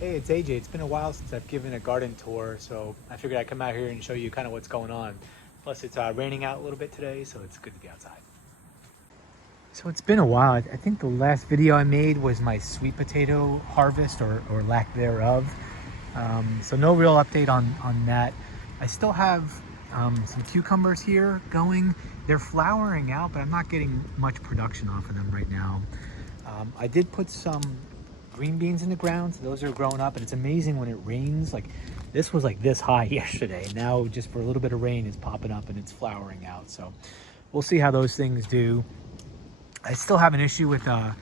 Hey, it's AJ. It's been a while since I've given a garden tour, so I figured I'd come out here and show you kind of what's going on. Plus, it's raining out a little bit today, so it's good to be outside. So it's been a while. I think the last video I made was my sweet potato harvest or lack thereof. So no real update on that. I still have some cucumbers here going. They're flowering out, but I'm not getting much production off of them right now. I did put some green beans in the ground, so those are growing up, and it's amazing when it rains. Like this was like this high yesterday. Now just for a little bit of rain, it's popping up and it's flowering out. So we'll see how those things do. I still have an issue with an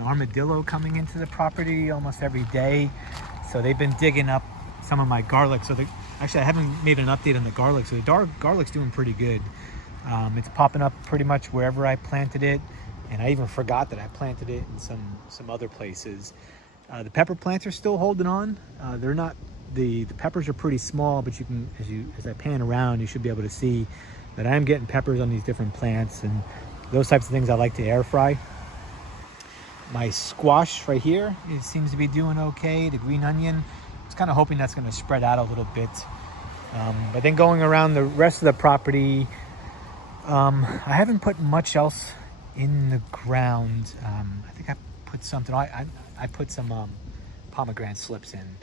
armadillo coming into the property almost every day. So they've been digging up some of my garlic. So actually I haven't made an update on the garlic. So the garlic's doing pretty good. It's popping up pretty much wherever I planted it. And I even forgot that I planted it in some other places. The pepper plants are still holding on. They're not, the peppers are pretty small, but you can, as I pan around, you should be able to see that I am getting peppers on these different plants, and those types of things I like to air fry. My squash right here, it seems to be doing okay. The green onion, I was kind of hoping that's going to spread out a little bit. But then going around the rest of the property, I haven't put much else in the ground. I think I put something, I put some pomegranate slips in.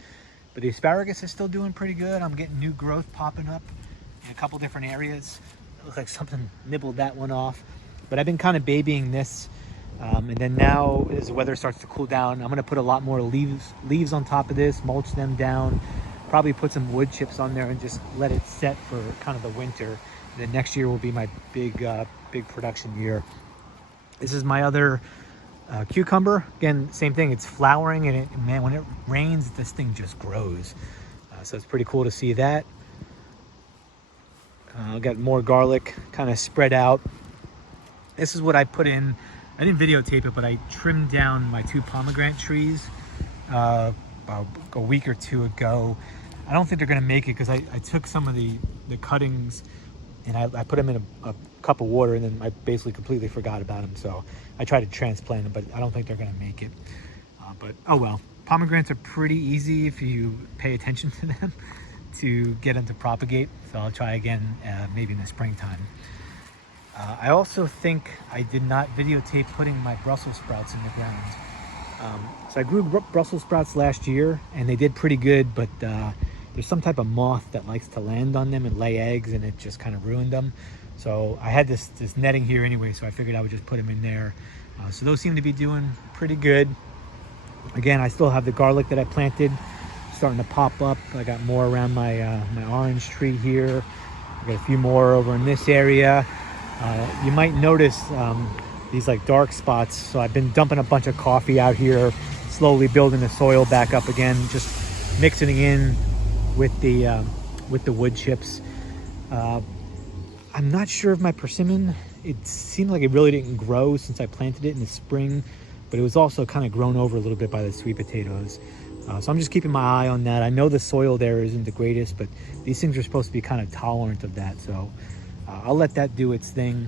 But the asparagus is still doing pretty good. I'm getting new growth popping up in a couple different areas. It looks like something nibbled that one off. But I've been kind of babying this. And then now, as the weather starts to cool down, I'm gonna put a lot more leaves on top of this, mulch them down, probably put some wood chips on there and just let it set for kind of the winter. And then next year will be my big production year. This is my other cucumber. Again, same thing, it's flowering, and man, when it rains, this thing just grows. So it's pretty cool to see that. I've got more garlic kind of spread out. This is what I put in. I didn't videotape it, but I trimmed down my 2 pomegranate trees about a week or two ago. I don't think they're gonna make it because I took some of the cuttings and I put them in a cup of water, and then I basically completely forgot about them. So I tried to transplant them, but I don't think they're gonna make it. But oh well. Pomegranates are pretty easy if you pay attention to them to get them to propagate. So I'll try again maybe in the springtime. I also think I did not videotape putting my Brussels sprouts in the ground. So I grew Brussels sprouts last year and they did pretty good, but there's some type of moth that likes to land on them and lay eggs, and it just kind of ruined them. So I had this netting here anyway, so I figured I would just put them in there. So those seem to be doing pretty good. Again, I still have the garlic that I planted starting to pop up. I got more around my orange tree here. I got a few more over in this area. You might notice these like dark spots. So I've been dumping a bunch of coffee out here, slowly building the soil back up again, just mixing it in with the wood chips. I'm not sure of my persimmon. It seemed like it really didn't grow since I planted it in the spring, but it was also kind of grown over a little bit by the sweet potatoes. So I'm just keeping my eye on that. I know the soil there isn't the greatest, but these things are supposed to be kind of tolerant of that. So I'll let that do its thing.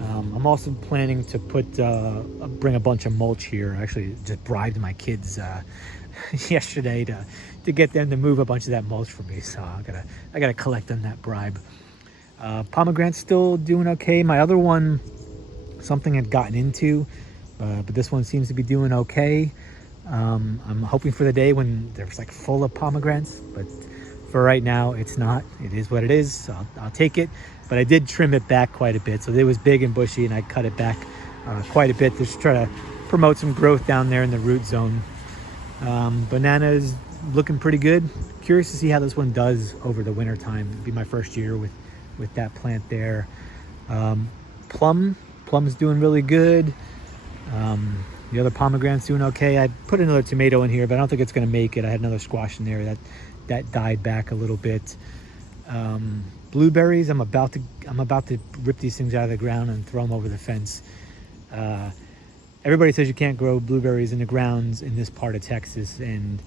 I'm also planning to bring a bunch of mulch here. I actually just bribed my kids yesterday to get them to move a bunch of that mulch for me. So I gotta collect on that bribe. Pomegranate's still doing okay. My other one, something had gotten into, but this one seems to be doing okay. I'm hoping for the day when there's like full of pomegranates, but for right now it's not. It is what it is, so I'll take it. But I did trim it back quite a bit, so it was big and bushy, and I cut it back quite a bit to just try to promote some growth down there in the root zone. Banana is looking pretty good. Curious to see how this one does over the winter time. It'll be my first year with that plant there. Plum's doing really good. The other pomegranate's doing okay. I put another tomato in here, but I don't think it's going to make it. I had another squash in there that died back a little bit. Blueberries, I'm about to rip these things out of the ground and throw them over the fence. Everybody says you can't grow blueberries in the grounds in this part of Texas, and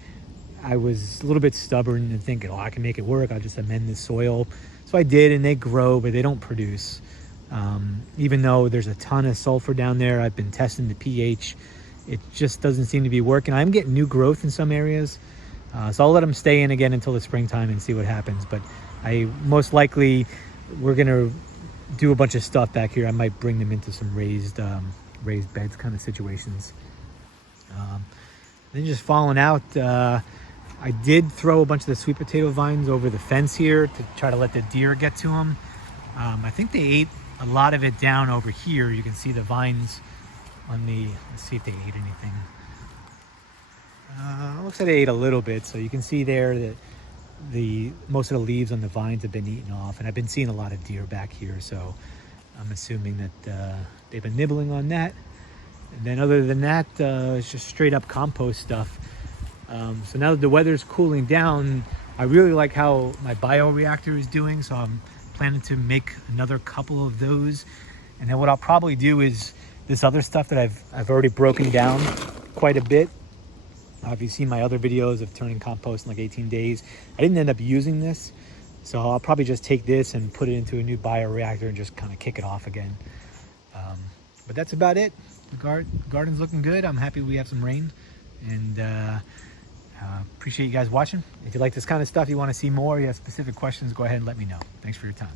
I was a little bit stubborn and thinking, oh, I can make it work. I'll just amend the soil. So I did, and they grow, but they don't produce. Even though there's a ton of sulfur down there, I've been testing the pH. It just doesn't seem to be working. I'm getting new growth in some areas, So I'll let them stay in again until the springtime and see what happens. But I most likely, we're gonna do a bunch of stuff back here. I might bring them into some raised beds kind of situations. Then just falling out, I did throw a bunch of the sweet potato vines over the fence here to try to let the deer get to them. I think they ate a lot of it down over here. You can see the vines on the, let's see if they ate anything. Looks like they ate a little bit, so you can see there that most of the leaves on the vines have been eaten off, and I've been seeing a lot of deer back here, so I'm assuming that they've been nibbling on that. And then other than that, it's just straight up compost stuff. So now that the weather's cooling down, I really like how my bioreactor is doing, so I'm planning to make another couple of those. And then what I'll probably do is this other stuff that I've already broken down quite a bit. If you've seen my other videos of turning compost in like 18 days, I didn't end up using this. So I'll probably just take this and put it into a new bioreactor and just kind of kick it off again. But that's about it. The garden's looking good. I'm happy we have some rain, and appreciate you guys watching. If you like this kind of stuff, you want to see more, you have specific questions, go ahead and let me know. Thanks for your time.